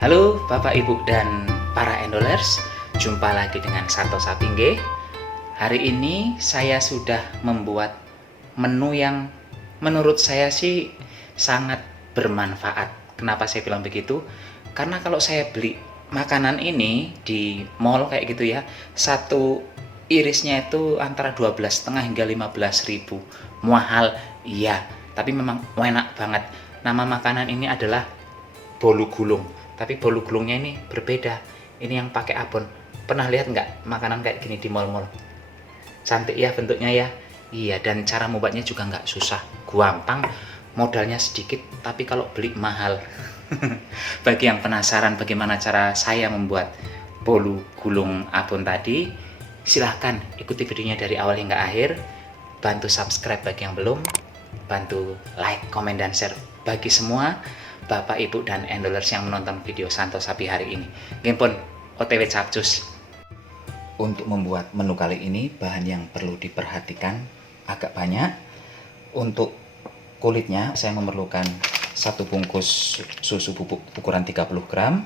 Halo Bapak Ibu dan para endolers, jumpa lagi dengan Santo Sapingge. Hari ini saya sudah membuat menu yang menurut saya sih sangat bermanfaat. Kenapa saya bilang begitu? Karena kalau saya beli makanan ini di mall kayak gitu ya, satu irisnya itu antara 12,5 hingga 15.000. Mahal, iya, tapi memang enak banget. Nama makanan ini adalah bolu gulung, tapi bolu gulungnya ini berbeda. Ini yang pakai abon. Pernah lihat nggak makanan kayak gini di mall-mall? Cantik ya bentuknya ya. Iya, dan cara membuatnya juga nggak susah, gampang, modalnya sedikit, tapi kalau beli mahal. Bagi yang penasaran bagaimana cara saya membuat bolu gulung abon tadi, silahkan ikuti videonya dari awal hingga akhir. Bantu subscribe bagi yang belum, bantu like, komen, dan share bagi semua Bapak, Ibu, dan endolers yang menonton video Santo Sapi hari ini. Gempon, OTW capcus. Untuk membuat menu kali ini, bahan yang perlu diperhatikan agak banyak. Untuk kulitnya, saya memerlukan 1 bungkus susu bubuk ukuran 30 gram.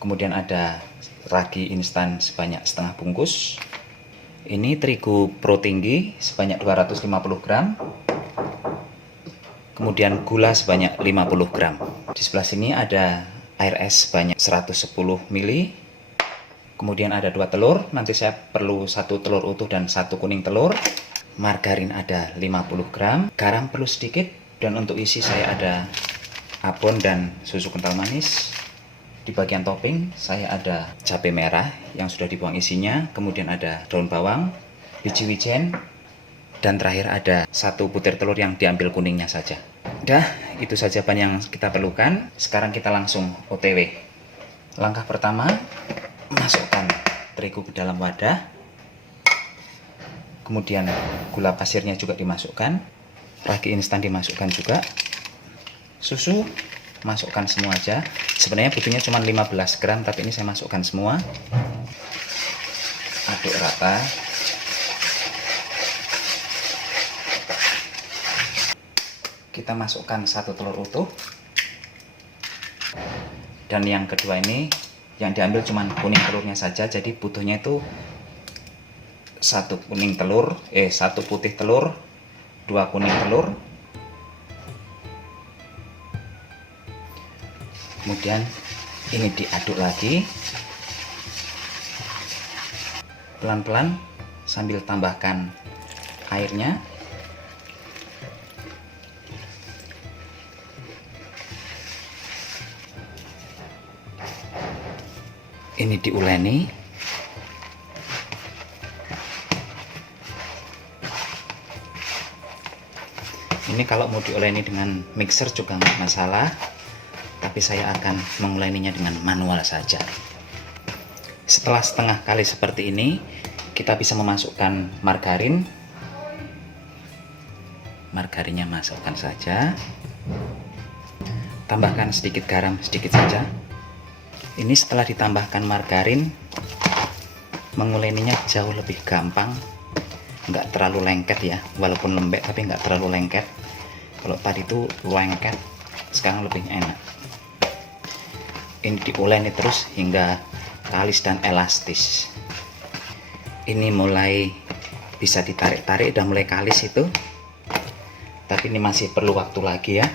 Kemudian ada ragi instan sebanyak setengah bungkus. Ini terigu pro tinggi sebanyak 250 gram. Kemudian gula sebanyak 50 gram. Di sebelah sini ada air es sebanyak 110 ml. Kemudian ada 2 telur, nanti saya perlu 1 telur utuh dan 1 kuning telur. Margarin ada 50 gram, garam perlu sedikit, dan untuk isi saya ada abon dan susu kental manis. Di bagian topping saya ada cabai merah yang sudah dibuang isinya, kemudian ada daun bawang, biji wijen, dan terakhir ada 1 butir telur yang diambil kuningnya saja. Udah, itu saja bahan yang kita perlukan. Sekarang kita langsung OTW. Langkah pertama, masukkan terigu ke dalam wadah. Kemudian gula pasirnya juga dimasukkan. Ragi instan dimasukkan juga. Susu masukkan semua aja. Sebenarnya butuhnya cuma 15 gram, tapi ini saya masukkan semua. Aduk rata. Kita masukkan 1 telur utuh, dan yang kedua ini yang diambil cuma kuning telurnya saja, jadi butuhnya itu 1 kuning telur, 1 putih telur, 2 kuning telur. Kemudian ini diaduk lagi pelan-pelan sambil tambahkan airnya. Ini diuleni. Ini kalau mau diuleni dengan mixer juga nggak masalah, tapi saya akan menguleninya dengan manual saja. Setelah setengah kali seperti ini, kita bisa memasukkan margarin. Margarinnya masukkan saja. Tambahkan sedikit garam, sedikit saja. Ini setelah ditambahkan margarin, menguleninya jauh lebih gampang, nggak terlalu lengket ya, walaupun lembek tapi nggak terlalu lengket. Kalau tadi itu lengket, sekarang lebih enak. Ini diuleni terus hingga kalis dan elastis. Ini mulai bisa ditarik-tarik, udah mulai kalis itu, tapi ini masih perlu waktu lagi ya.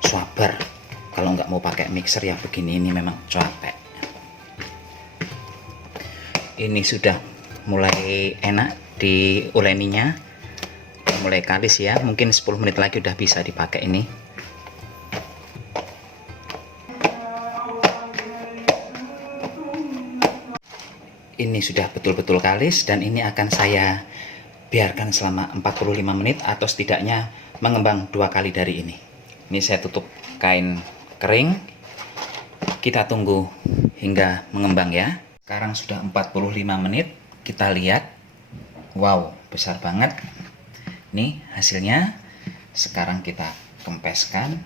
Sabar. Kalau nggak mau pakai mixer ya begini, ini memang capek. Ini sudah mulai enak diuleninya, mulai kalis ya, mungkin 10 menit lagi udah bisa dipakai ini. Ini sudah betul-betul kalis, dan ini akan saya biarkan selama 45 menit atau setidaknya mengembang 2 kali dari ini. Ini saya tutup kain kering, kita tunggu hingga mengembang ya. Sekarang sudah 45 menit, kita lihat. Wow, besar banget. Nih hasilnya. Sekarang kita kempeskan.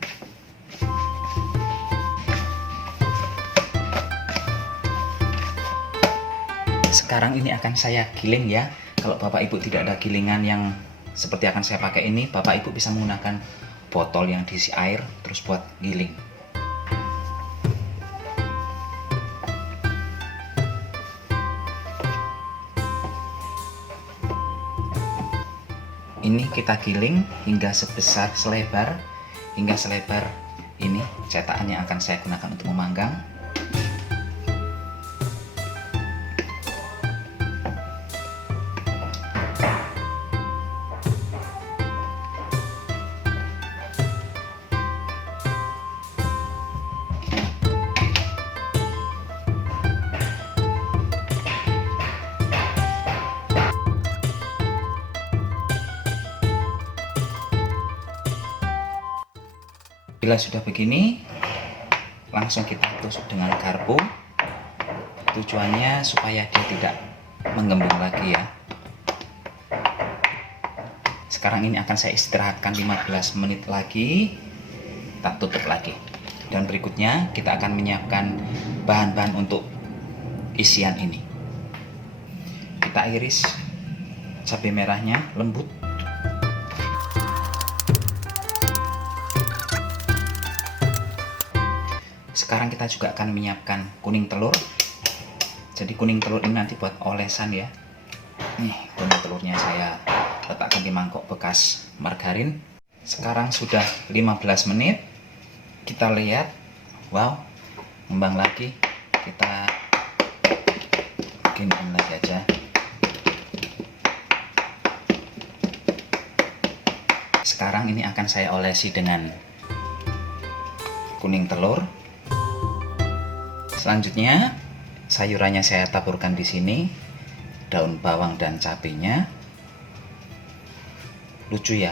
Sekarang ini akan saya giling ya. Kalau Bapak Ibu tidak ada gilingan yang seperti akan saya pakai ini, Bapak Ibu bisa menggunakan botol yang diisi air terus buat giling. Ini kita giling hingga selebar ini cetakan yang akan saya gunakan untuk memanggang. Bila sudah begini, langsung kita tusuk dengan garpu. Tujuannya supaya dia tidak menggembung lagi ya. Sekarang ini akan saya istirahatkan 15 menit lagi, tak tutup lagi. Dan berikutnya kita akan menyiapkan bahan-bahan untuk isian ini. Kita iris cabai merahnya lembut. Sekarang kita juga akan menyiapkan kuning telur. Jadi kuning telur ini nanti buat olesan ya. Nih, kuning telurnya saya letakkan di mangkok bekas margarin. Sekarang sudah 15 menit. Kita lihat, wow, ngembang lagi. Kita giniin lagi aja. Sekarang ini akan saya olesi dengan kuning telur. Selanjutnya sayurannya saya taburkan di sini, daun bawang dan cabenya. Lucu ya,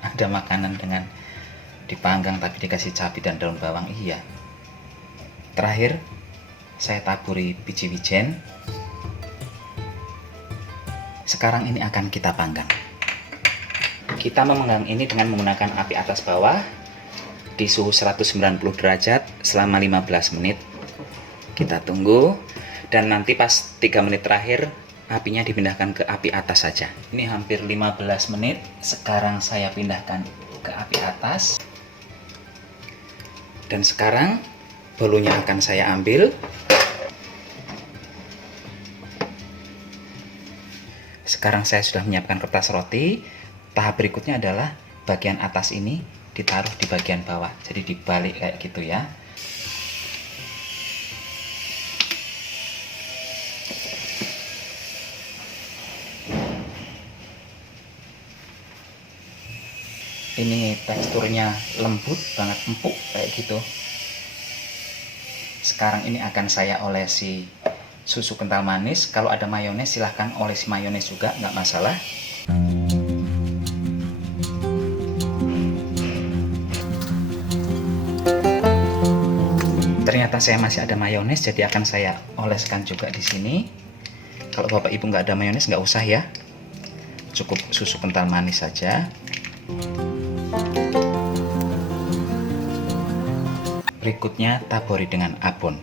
ada makanan dengan dipanggang tapi dikasih cabai dan daun bawang. Iya. Terakhir saya taburi biji wijen. Sekarang ini akan kita panggang. Kita memanggang ini dengan menggunakan api atas bawah di suhu 190 derajat selama 15 menit. Kita tunggu, dan nanti pas 3 menit terakhir apinya dipindahkan ke api atas saja. Ini hampir 15 menit. Sekarang saya pindahkan ke api atas. Dan sekarang bolunya akan saya ambil. Sekarang saya sudah menyiapkan kertas roti. Tahap berikutnya adalah bagian atas ini ditaruh di bagian bawah, jadi dibalik kayak gitu ya. Ini teksturnya lembut banget, empuk kayak gitu. Sekarang ini akan saya olesi susu kental manis. Kalau ada mayones silahkan olesi mayones juga, nggak masalah. Ternyata saya masih ada mayones, jadi akan saya oleskan juga di sini. Kalau bapak ibu nggak ada mayones nggak usah ya, cukup susu kental manis saja. Berikutnya taburi dengan abon.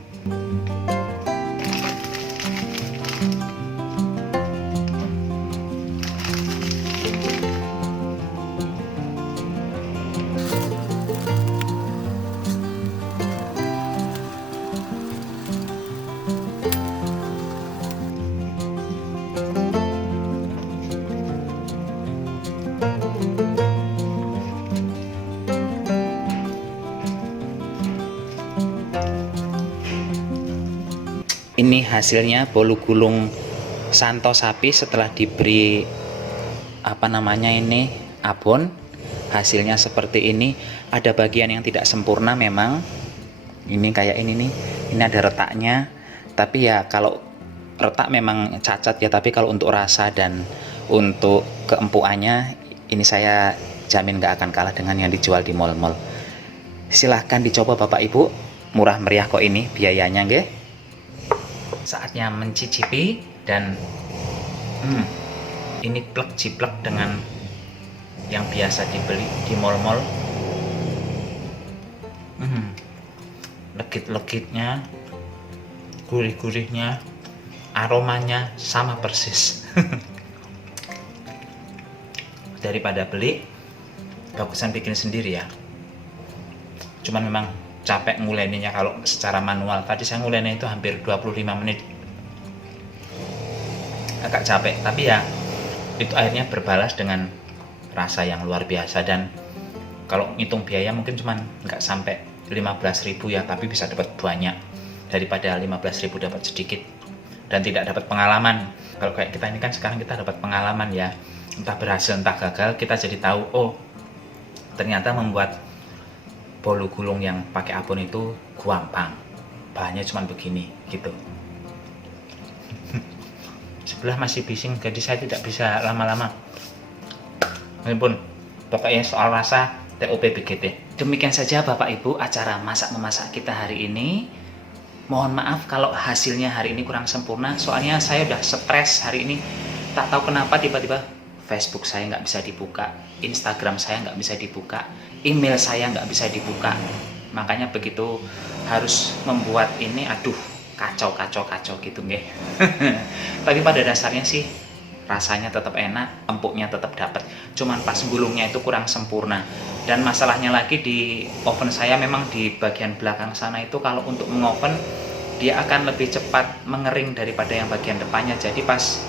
Ini hasilnya bolu gulung santo sapi setelah diberi abon. Hasilnya seperti ini. Ada bagian yang tidak sempurna memang. Ini kayak ini nih. Ini ada retaknya. Tapi ya kalau retak memang cacat ya, tapi kalau untuk rasa dan untuk keempuannya ini saya jamin gak akan kalah dengan yang dijual di mall-mall. Silahkan dicoba bapak ibu, murah meriah kok ini biayanya nggih. Saatnya mencicipi, dan ini plek jiplek dengan yang biasa dibeli di mall-mall. Legit-legitnya, gurih-gurihnya, aromanya sama persis. Daripada beli, bagusan bikin sendiri ya. Cuman memang capek nguleninya kalau secara manual. Tadi saya nguleni itu hampir 25 menit. Agak capek, tapi ya itu akhirnya berbalas dengan rasa yang luar biasa. Dan kalau ngitung biaya mungkin cuman nggak sampai 15.000 ya, tapi bisa dapat banyak daripada 15.000 dapat sedikit dan tidak dapat pengalaman. Kalau kayak kita ini kan sekarang kita dapat pengalaman ya, entah berhasil entah gagal, kita jadi tahu oh ternyata membuat bolu gulung yang pakai abon itu gampang, bahannya cuma begini gitu. Sebelah masih bising jadi saya tidak bisa lama-lama. Ini pun pokoknya soal rasa TOP BGT. Demikian saja Bapak Ibu acara masak-memasak kita hari ini. Mohon maaf kalau hasilnya hari ini kurang sempurna, soalnya saya udah stres hari ini. Tak tahu kenapa tiba-tiba Facebook saya nggak bisa dibuka, Instagram saya nggak bisa dibuka, email saya nggak bisa dibuka. Makanya begitu harus membuat ini, aduh kacau gitu nggih. Tapi pada dasarnya sih rasanya tetap enak, empuknya tetap dapat. Cuman pas gulungnya itu kurang sempurna. Dan masalahnya lagi di oven saya memang di bagian belakang sana itu kalau untuk mengoven dia akan lebih cepat mengering daripada yang bagian depannya. Jadi pas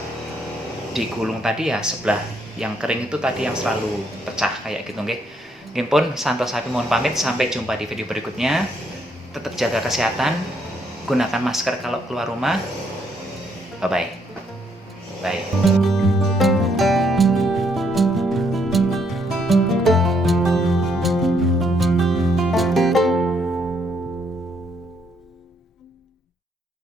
digulung tadi ya sebelah yang kering itu tadi yang selalu pecah kayak gitu nggih. Nggih pun Santo Sapi mohon pamit, sampai jumpa di video berikutnya. Tetap jaga kesehatan, gunakan masker kalau keluar rumah. Bye bye. Bye.